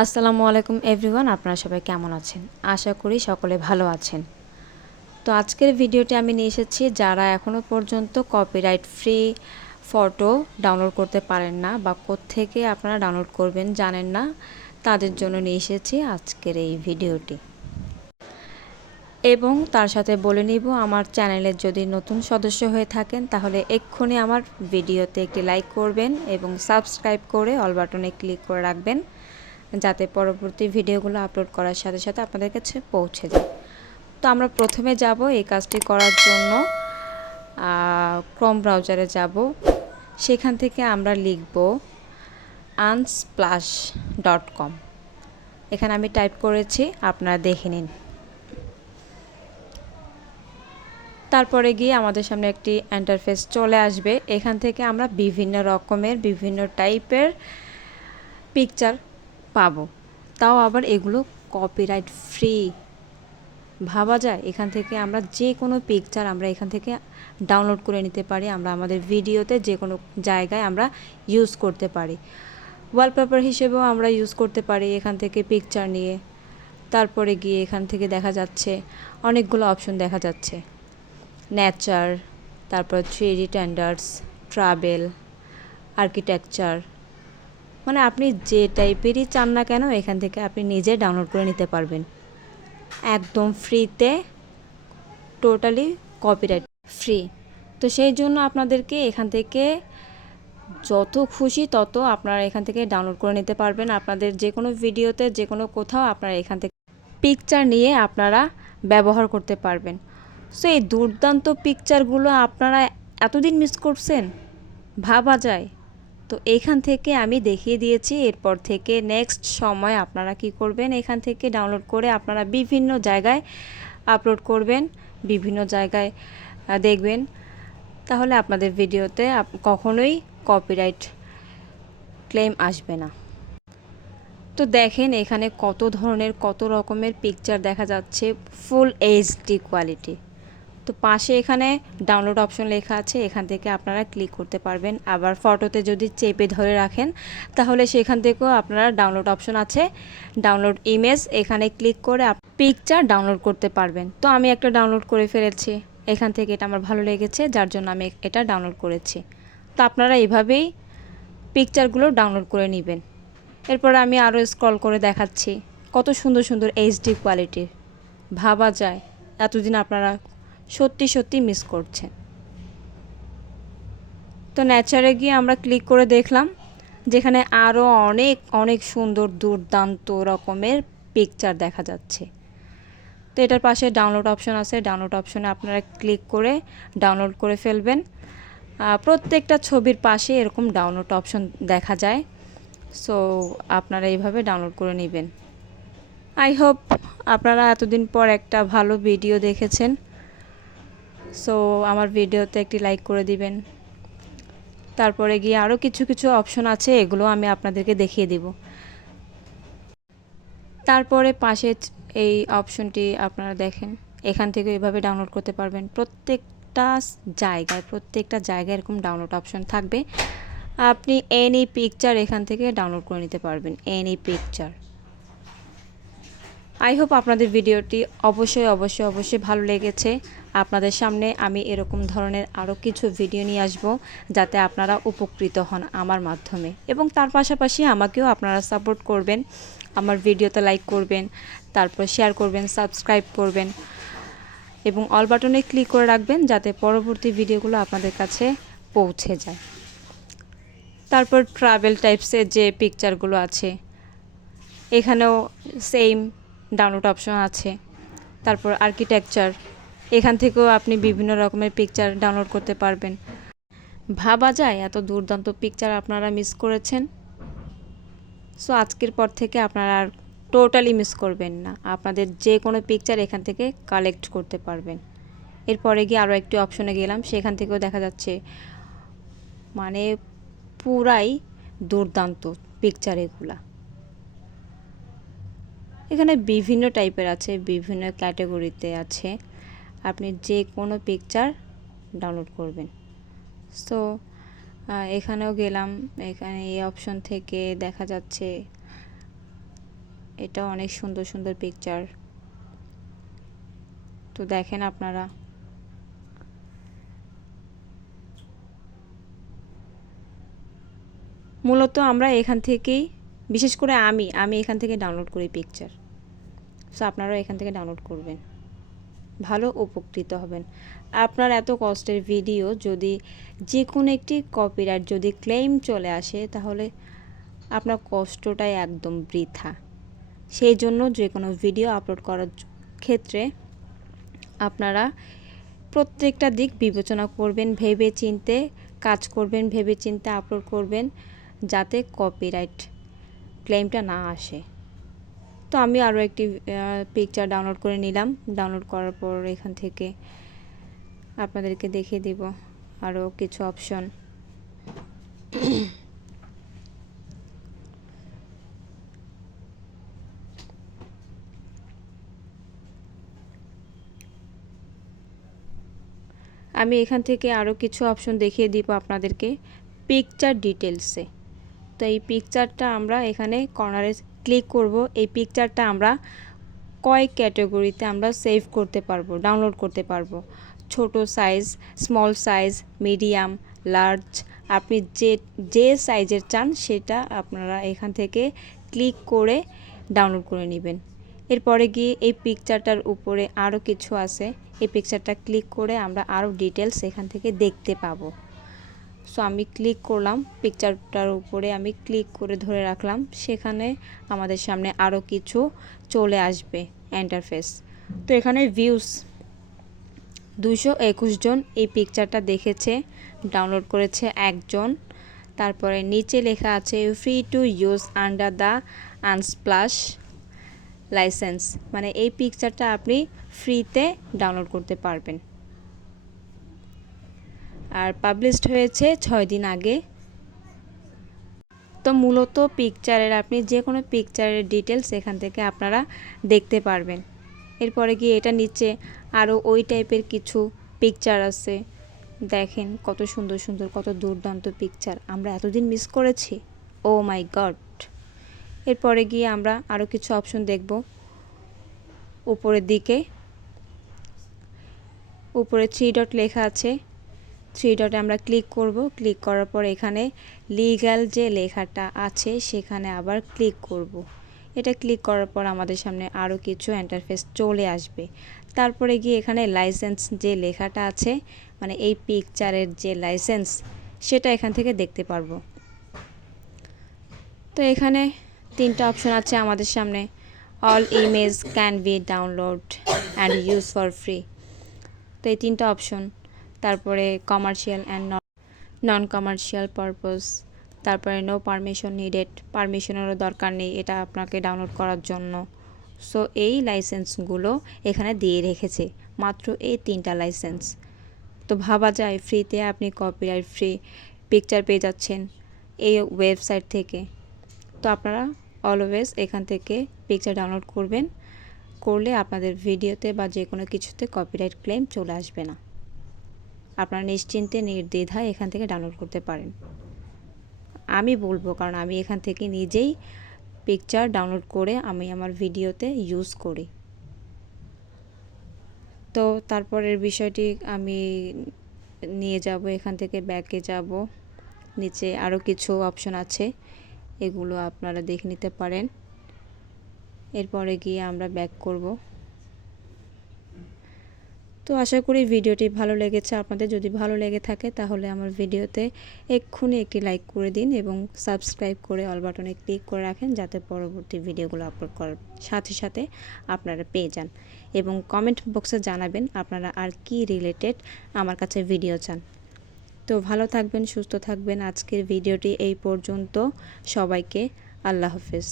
আসসালামু আলাইকুম এভরিওয়ান, আপনারা সবাই কেমন আছেন? আশা করি সকলে ভালো আছেন। তো আজকের ভিডিওটি আমি নিয়ে এসেছি যারা এখনও পর্যন্ত কপিরাইট ফ্রি ফটো ডাউনলোড করতে পারেন না বা কোত্থেকে আপনারা ডাউনলোড করবেন জানেন না, তাদের জন্য নিয়ে এসেছি আজকের এই ভিডিওটি। এবং তার সাথে বলে নিব, আমার চ্যানেলের যদি নতুন সদস্য হয়ে থাকেন তাহলে এক্ষুনি আমার ভিডিওতে একটি লাইক করবেন এবং সাবস্ক্রাইব করে অল বাটনে ক্লিক করে রাখবেন, যাতে পরবর্তী ভিডিওগুলো আপলোড করার সাথে সাথে আপনাদের কাছে পৌঁছে যায়। তো আমরা প্রথমে যাব এই কাজটি করার জন্য ক্রোম ব্রাউজারে যাব। সেখান থেকে আমরা লিখব unsplash.com। এখানে আমি টাইপ করেছি, আপনারা দেখে নিন। তারপরে গিয়ে আমাদের সামনে একটি ইন্টারফেস চলে আসবে। এখান থেকে আমরা বিভিন্ন রকমের বিভিন্ন টাইপের পিকচার পাবো, তাও আবার এগুলো কপিরাইট ফ্রি। ভাবা যায়, এখান থেকে আমরা যে কোনো পিকচার আমরা এখান থেকে ডাউনলোড করে নিতে পারি, আমরা আমাদের ভিডিওতে যে কোনো জায়গায় আমরা ইউজ করতে পারি। ওয়ালপেপার হিসেবেও আমরা ইউজ করতে পারি এখান থেকে পিকচার নিয়ে। তারপরে গিয়ে এখান থেকে দেখা যাচ্ছে অনেকগুলো অপশন দেখা যাচ্ছে, নেচার, তারপর 3D টেন্ডার্স, ট্রাভেল, আর্কিটেকচার, মানে আপনি যে টাইপেরই চান না কেন এখান থেকে আপনি নিজে ডাউনলোড করে নিতে পারবেন একদম ফ্রিতে, টোটালি কপিরাইট ফ্রি। তো সেই জন্য আপনাদেরকে এখান থেকে যত খুশি তত আপনারা এখান থেকে ডাউনলোড করে নিতে পারবেন। আপনাদের যে কোনো ভিডিওতে যে কোনো কোথাও আপনারা এখান থেকে পিকচার নিয়ে আপনারা ব্যবহার করতে পারবেন। সো এই দুর্দান্ত পিকচারগুলো আপনারা এতদিন মিস করছেন, ভাবা যায়। তো এখান থেকে আমি দেখিয়ে দিয়েছি, এরপর থেকে নেক্সট সময় আপনারা কি করবেন, এখান থেকে ডাউনলোড করে আপনারা বিভিন্ন জায়গায় আপলোড করবেন, বিভিন্ন জায়গায় দেখবেন, তাহলে আপনাদের ভিডিওতে কখনোই কপিরাইট ক্লেম আসবে না। তো দেখেন এখানে কত ধরনের কত রকমের পিকচার দেখা যাচ্ছে, ফুল এইচডি কোয়ালিটি। তো পাশে এখানে ডাউনলোড অপশন লেখা আছে, এখান থেকে আপনারা ক্লিক করতে পারবেন। আবার ফটোতে যদি চেপে ধরে রাখেন তাহলে সেখান থেকেও আপনারা ডাউনলোড অপশন আছে, ডাউনলোড ইমেজ, এখানে ক্লিক করে পিকচার ডাউনলোড করতে পারবেন। তো আমি একটা ডাউনলোড করে ফেলেছি এখান থেকে, এটা আমার ভালো লেগেছে যার জন্য আমি এটা ডাউনলোড করেছি। তো আপনারা এইভাবেই পিকচারগুলো ডাউনলোড করে নেবেন। এরপর আমি আরও স্ক্রল করে দেখাচ্ছি কত সুন্দর সুন্দর এইচডি কোয়ালিটির। ভাবা যায় এতদিন আপনারা সত্যি সত্যি মিস করছেন। তো নেচারে গিয়ে আমরা ক্লিক করে দেখলাম যেখানে আরও অনেক অনেক সুন্দর দুর্দান্ত রকমের পিকচার দেখা যাচ্ছে। তো এটার পাশে ডাউনলোড অপশন আছে, ডাউনলোড অপশনে আপনারা ক্লিক করে ডাউনলোড করে ফেলবেন। প্রত্যেকটা ছবির পাশে এরকম ডাউনলোড অপশন দেখা যায়। সো আপনারা এইভাবে ডাউনলোড করে নেবেন। আই হোপ আপনারা এতদিন পর একটা ভালো ভিডিও দেখেছেন। সো আমার ভিডিওতে একটি লাইক করে দিবেন। তারপরে গিয়ে আরও কিছু কিছু অপশন আছে, এগুলো আমি আপনাদেরকে দেখিয়ে দিব। তারপরে পাশে এই অপশনটি আপনারা দেখেন, এখান থেকে এভাবে ডাউনলোড করতে পারবেন। প্রত্যেকটা জায়গায় এরকম ডাউনলোড অপশন থাকবে, আপনি এনি পিকচার এখান থেকে ডাউনলোড করে নিতে পারবেন, এনি পিকচার। আই হোপ আপনাদের ভিডিওটি অবশ্যই অবশ্যই অবশ্যই ভালো লেগেছে। আপনাদের সামনে আমি এরকম ধরনের আরও কিছু ভিডিও নিয়ে আসব, যাতে আপনারা উপকৃত হন আমার মাধ্যমে, এবং তার পাশাপাশি আমাকেও আপনারা সাপোর্ট করবেন, আমার ভিডিওতে লাইক করবেন, তারপর শেয়ার করবেন, সাবস্ক্রাইব করবেন এবং অল বাটনে ক্লিক করে রাখবেন, যাতে পরবর্তী ভিডিওগুলো আপনাদের কাছে পৌঁছে যায়। তারপর ট্রাভেল টাইপসের যে পিকচারগুলো আছে এখানেও সেম ডাউনলোড অপশন আছে। তারপর আর্কিটেকচার, এখান থেকেও আপনি বিভিন্ন রকমের পিকচার ডাউনলোড করতে পারবেন। ভাবা যায় এত দুর্দান্ত পিকচার আপনারা মিস করেছেন। সো আজকের পর থেকে আপনারা আর টোটালি মিস করবেন না, আপনাদের যে কোনো পিকচার এখান থেকে কালেক্ট করতে পারবেন। এরপরে গিয়ে আরও একটি অপশনে গেলাম, সেখান থেকেও দেখা যাচ্ছে মানে পুরাই দুর্দান্ত পিকচার এগুলা। এখানে বিভিন্ন টাইপের আছে, বিভিন্ন ক্যাটাগরিতে আছে, আপনি যে কোনো পিকচার ডাউনলোড করবেন। সো এখানেও গেলাম, এখানে এই অপশন থেকে দেখা যাচ্ছে এটা অনেক সুন্দর সুন্দর পিকচার। তো দেখেন আপনারা, মূলত আমরা এখান থেকেই, বিশেষ করে আমি এখান থেকে ডাউনলোড করি পিকচার। সো আপনারাও এখান থেকে ডাউনলোড করবেন, ভালো উপকৃত হবেন। আপনার এত কষ্টের ভিডিও যদি যে কোনো একটি কপিরাইট যদি ক্লেম চলে আসে, তাহলে আপনার কষ্টটাই একদম বৃথা। সেই জন্য যে কোনো ভিডিও আপলোড করার ক্ষেত্রে আপনারা প্রত্যেকটা দিক বিবেচনা করবেন, ভেবে চিন্তে কাজ করবেন, ভেবে চিন্তে আপলোড করবেন, যাতে কপিরাইট ক্লেমটা না আসে। তো আমি আরও একটি পিকচার ডাউনলোড করে নিলাম। ডাউনলোড করার পর এখান থেকে আপনাদেরকে দেখিয়ে দিব আরও কিছু অপশন। আমি এখান থেকে আরও কিছু অপশন দেখিয়ে দিব আপনাদেরকে পিকচার ডিটেলসে। তো এই পিকচারটা আমরা এখানে কর্নারে ক্লিক করব। এই পিকচারটা আমরা কয় ক্যাটাগরিতে আমরা সেভ করতে পারবো, ডাউনলোড করতে পারবো। ছোট size, small size, medium, large, আপনি যে সাইজের চান সেটা আপনারা এখান থেকে ক্লিক করে ডাউনলোড করে নেবেন। এরপরে গিয়ে এই পিকচারটার উপরে আরও কিছু আছে, এই পিকচারটা ক্লিক করে আমরা আরও ডিটেলস এখান থেকে দেখতে পাবো। সো আমি ক্লিক করলাম, পিকচারটার উপরে আমি ক্লিক করে ধরে রাখলাম, সেখানে আমাদের সামনে আরও কিছু চলে আসবে ইন্টারফেস। তো এখানে ভিউস 221 জন এই পিকচারটা দেখেছে, ডাউনলোড করেছে একজন। তারপরে নিচে লেখা আছে free to use under the Unsplash licence, মানে এই পিকচারটা আপনি ফ্রিতে ডাউনলোড করতে পারবেন। আর পাবলিশড হয়েছে 6 দিন আগে। তো মূলত পিকচারের, আপনি যে কোনো পিকচারের ডিটেলস এখান থেকে আপনারা দেখতে পারবেন। এরপরে গিয়ে এটা নিচে আরও ওই টাইপের কিছু পিকচার আছে। দেখেন কত সুন্দর সুন্দর, কত দুর্দান্ত পিকচার আমরা এতদিন মিস করেছি। ও মাই গড। এরপরে গিয়ে আমরা আরও কিছু অপশন দেখব। উপরের দিকে উপরে 3 ডট লেখা আছে, 3 ডটে আমরা ক্লিক করব। ক্লিক করার পর এখানে লিগ্যাল যে লেখাটা আছে সেখানে আবার ক্লিক করব। এটা ক্লিক করার পর আমাদের সামনে আরও কিছু ইন্টারফেস চলে আসবে। তারপরে গিয়ে এখানে লাইসেন্স যে লেখাটা আছে, মানে এই পিকচারের যে লাইসেন্স, সেটা এখান থেকে দেখতে পারবো। তো এখানে 3টা অপশন আছে আমাদের সামনে। All image can be download and use for free. তো এই 3টা অপশন। তারপরে commercial and non commercial purpose, তারপরে নো পারমিশন নিডেড, পারমিশনেরও দরকার নেই এটা আপনাকে ডাউনলোড করার জন্য। সো এই লাইসেন্সগুলো এখানে দিয়ে রেখেছে, মাত্র এই 3টা লাইসেন্স। তো ভাবা যায় ফ্রিতে আপনি কপিরাইট ফ্রি পিকচার পেয়ে যাচ্ছেন এই ওয়েবসাইট থেকে। তো আপনারা অলওয়েজ এখান থেকে পিকচার ডাউনলোড করবেন, করলে আপনাদের ভিডিওতে বা যে কোনো কিছুতে কপিরাইট ক্লেম চলে আসবে না। আপনারা নিশ্চিন্তে নির্দ্বিধায় এখান থেকে ডাউনলোড করতে পারেন। আমি বলবো, কারণ আমি এখান থেকে নিজেই পিকচার ডাউনলোড করে আমি আমার ভিডিওতে ইউজ করি। তো তারপরের বিষয়টি আমি নিয়ে যাব, এখান থেকে ব্যাকে যাব। নিচে আরও কিছু অপশন আছে, এগুলো আপনারা দেখে নিতে পারেন। এরপরে গিয়ে আমরা ব্যাক করব। তো আশা করি ভিডিওটি ভালো লেগেছে আপনাদের। যদি ভালো লেগে থাকে তাহলে আমার ভিডিওতে এক্ষুনি একটি লাইক করে দিন এবং সাবস্ক্রাইব করে অল বাটনে ক্লিক করে রাখেন, যাতে পরবর্তী ভিডিওগুলো আপলোড করার সাথে সাথে আপনারা পেয়ে যান। এবং কমেন্ট বক্সে জানাবেন আপনারা আর কি রিলেটেড আমার কাছে ভিডিও চান। তো ভালো থাকবেন, সুস্থ থাকবেন। আজকের ভিডিওটি এই পর্যন্ত। সবাইকে আল্লাহ হাফেজ।